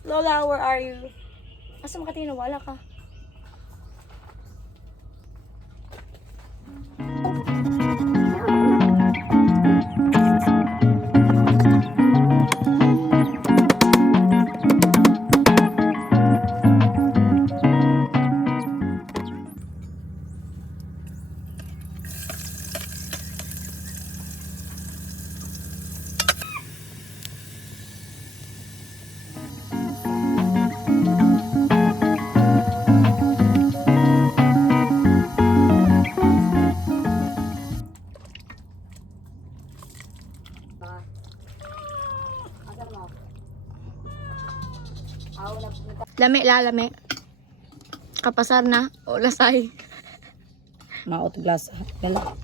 Lola, where are you? Asa makatingin? Wala ka. Lami la, lami. Kapasar na. O, lasay. Maot glass. Dala.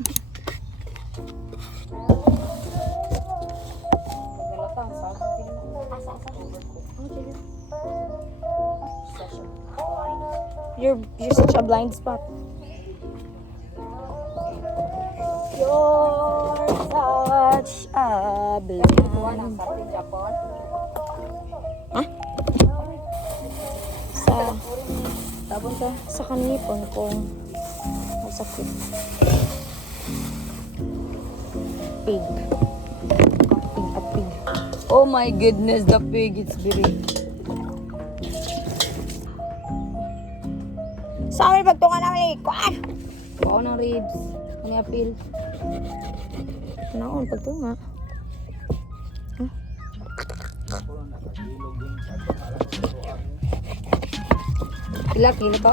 You're such a blind spot. You're such a blind spot. Huh? Sa kanipon ko. Masakit. Pig. A pig. Oh my goodness, the pig, it's very... Sa amin pagtungan namin, kuan! Pao ng ribs. Ano yung appeal? Naon, pagtunga. Huh? Kilo to?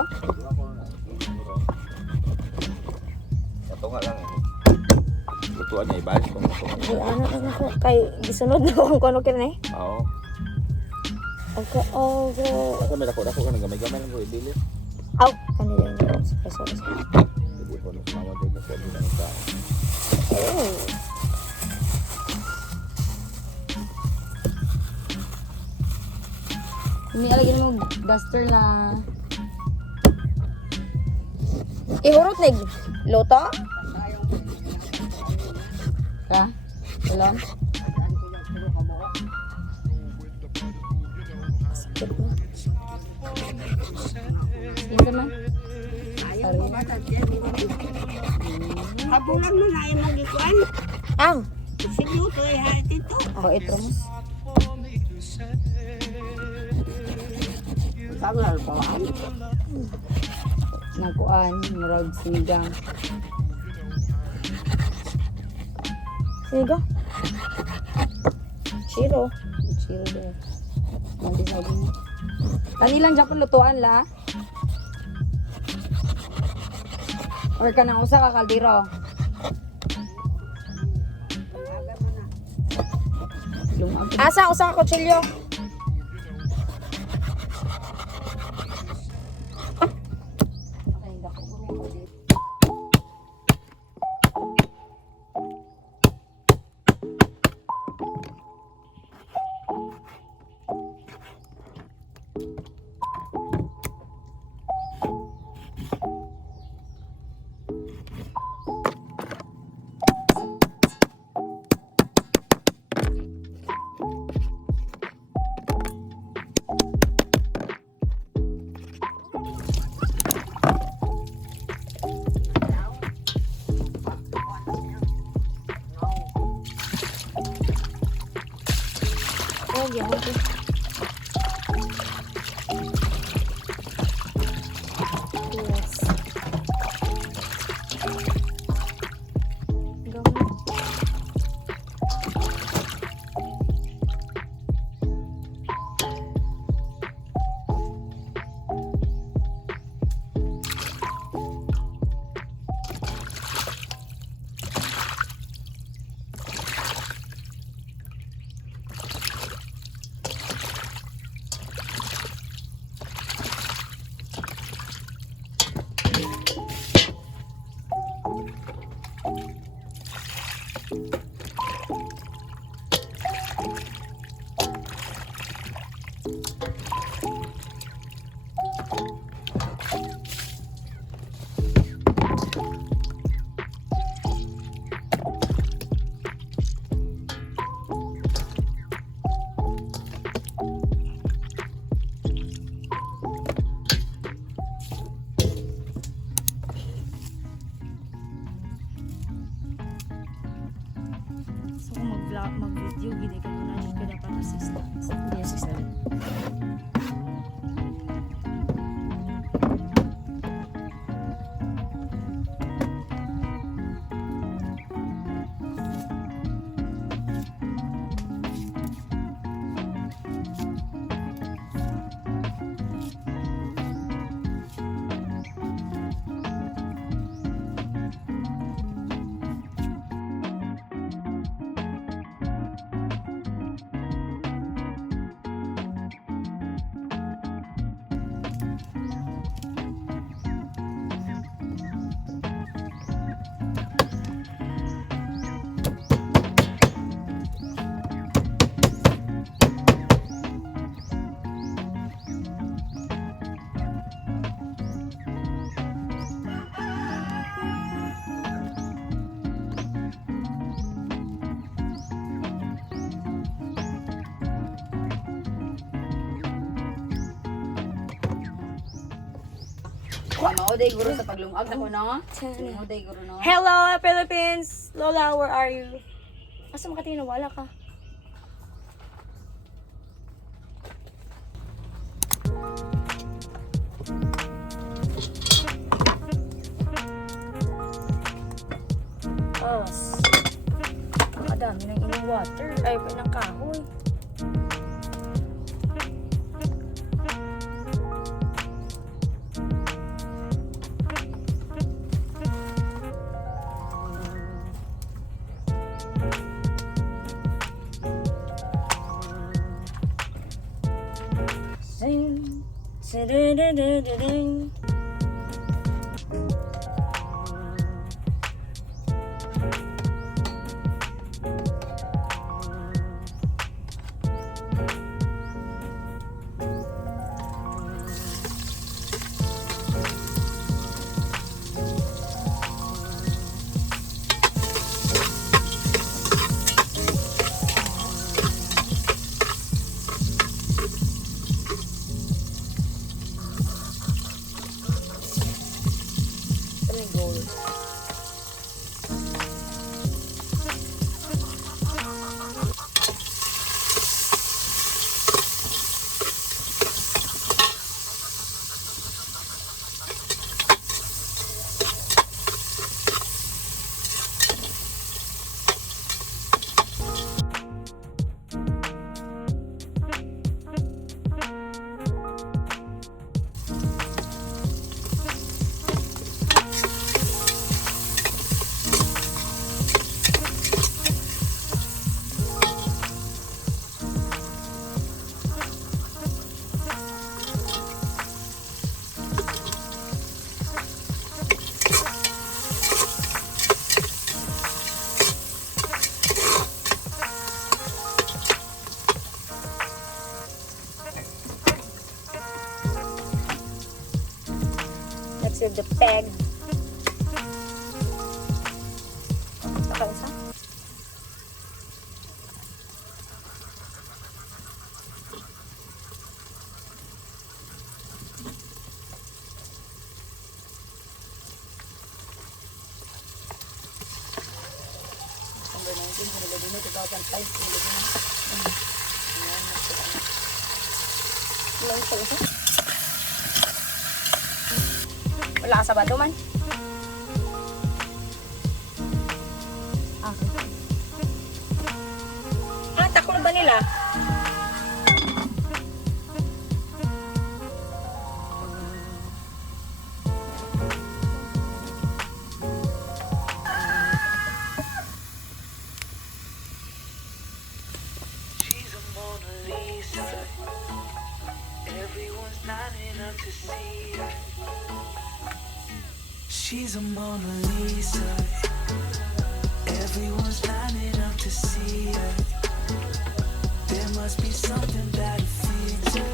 Ito nga lang. Lutuan niya, ibalik kung ito. Ay, ano ko. Kay, gisunod na kung ano kina eh. Oo. Okay, okay. Kasi may dako-dako ka, nagamay-gamay lang ko, ibili. Aw, kanila yung dito. Sorry. Hindi ko na sumama din kasi hindi lang tao. Oh. Inialagin mo duster la. Ihurot nig. Loto? Ka? Tulong? Ito man? Habulan mo na yung magikuan. Ang. Sinuto ay halit ito. Oh, ito mo. Tangal pa ba? Nagkuan, murag sinigang. Sinigo? Chiro. Chiro there. Nanti sabi mo. Kanilang dyan lutuan la? Or ka nang usa ka kaldero? Lumag. Asa, usa ka kutsilyo. Mauday guro sa paglungag ako no. Mauday guro no. Hello, Philippines! Lola, where are you? Asa makatingin? Wala ka. Os. Nakadami ng inyong water. Ay, ng kahoy. Ding, ding. Let's leave the peg. Saka isa. Number 19, sinulog mo 2005, sinulog mo. Ilang isa isa? Wala ka sa bato man. Ah, taklo ba nila? She's a Mona Lisa. Everyone's lining up to see her. She's a Mona Lisa. Everyone's lining up to see her. There must be something that feeds her.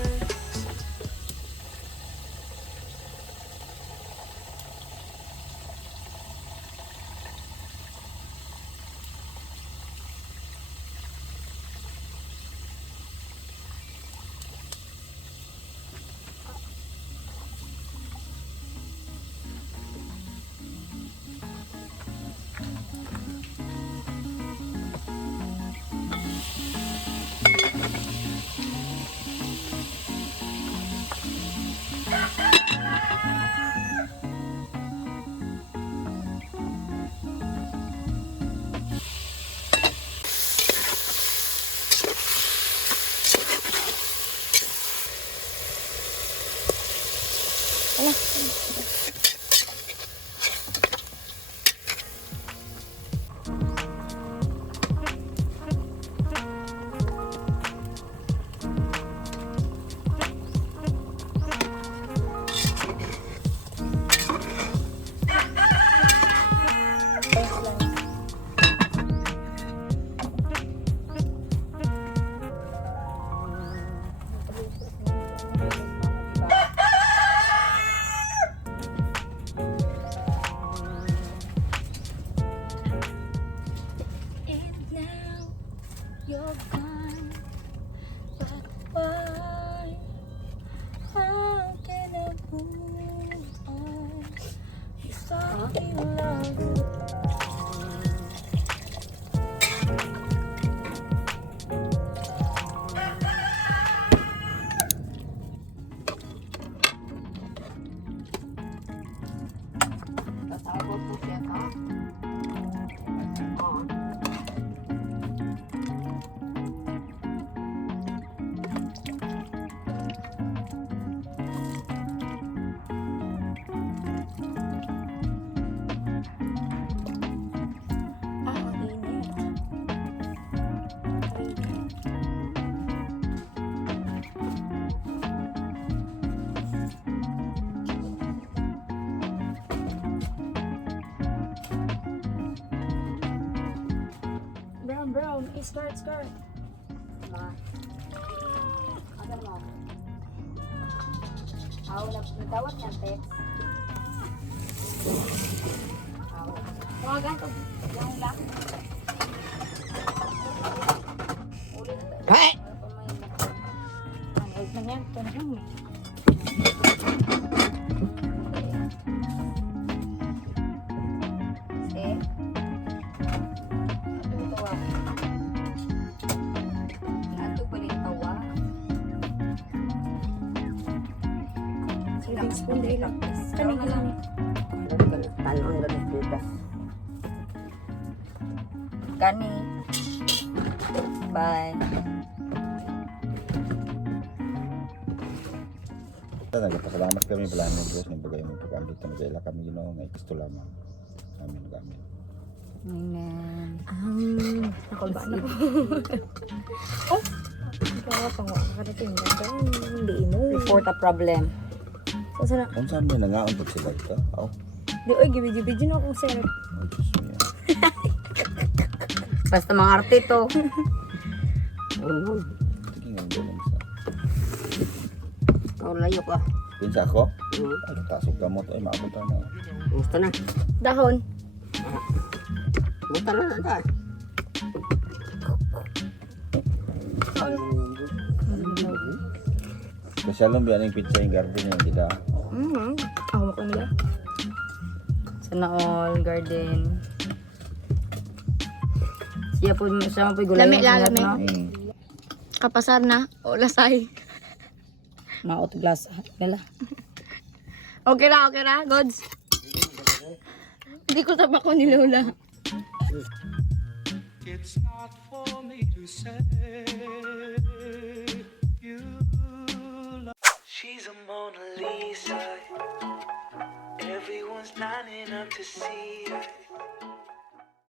brown. Skirt. Ma. Ano mo? Nagtawag niya, text. Tawagan ko. Yung lock. Hey! Ang old na yan. Ito na lang. Eh? Ano tawa? Nato pa rin tawa. Serving spoon dahil lang. Kani. Tanong lang dito. Kani. Bye. Nagpasalamat kami pala ng Diyos ng bagay mo pag-ambit na magkaila kami Ginoo nga gusto lamang. Amen. Amen. Nakulba na ko. Oh! Ikaw pa nga. Nakarating na. Hindi mo. Report a problem. So, sana. Kung saan may nangaon po sila ito? Oh, Di, oy, gibidyo na akong sir. Diyos niya. Basta mga arte to. Tingin ang doon sa. Oh, layo ka. Pinsa ako? Ay, tasok gamot. Ay, maabot na. Gusto na. Dahon. Buta na na. Kasi alam ba yung pizza yung garden yung hindi da? Ako mo ko nila. Sana all garden. Siya po gulay. Lami. Kapasar na. O, lasay. Maot glass. Gala. Okay ra, gods. Hindi ko tabak ko ni Lola. It's not for me to say you love. She's a Mona Lisa. Everyone's lining up to see her.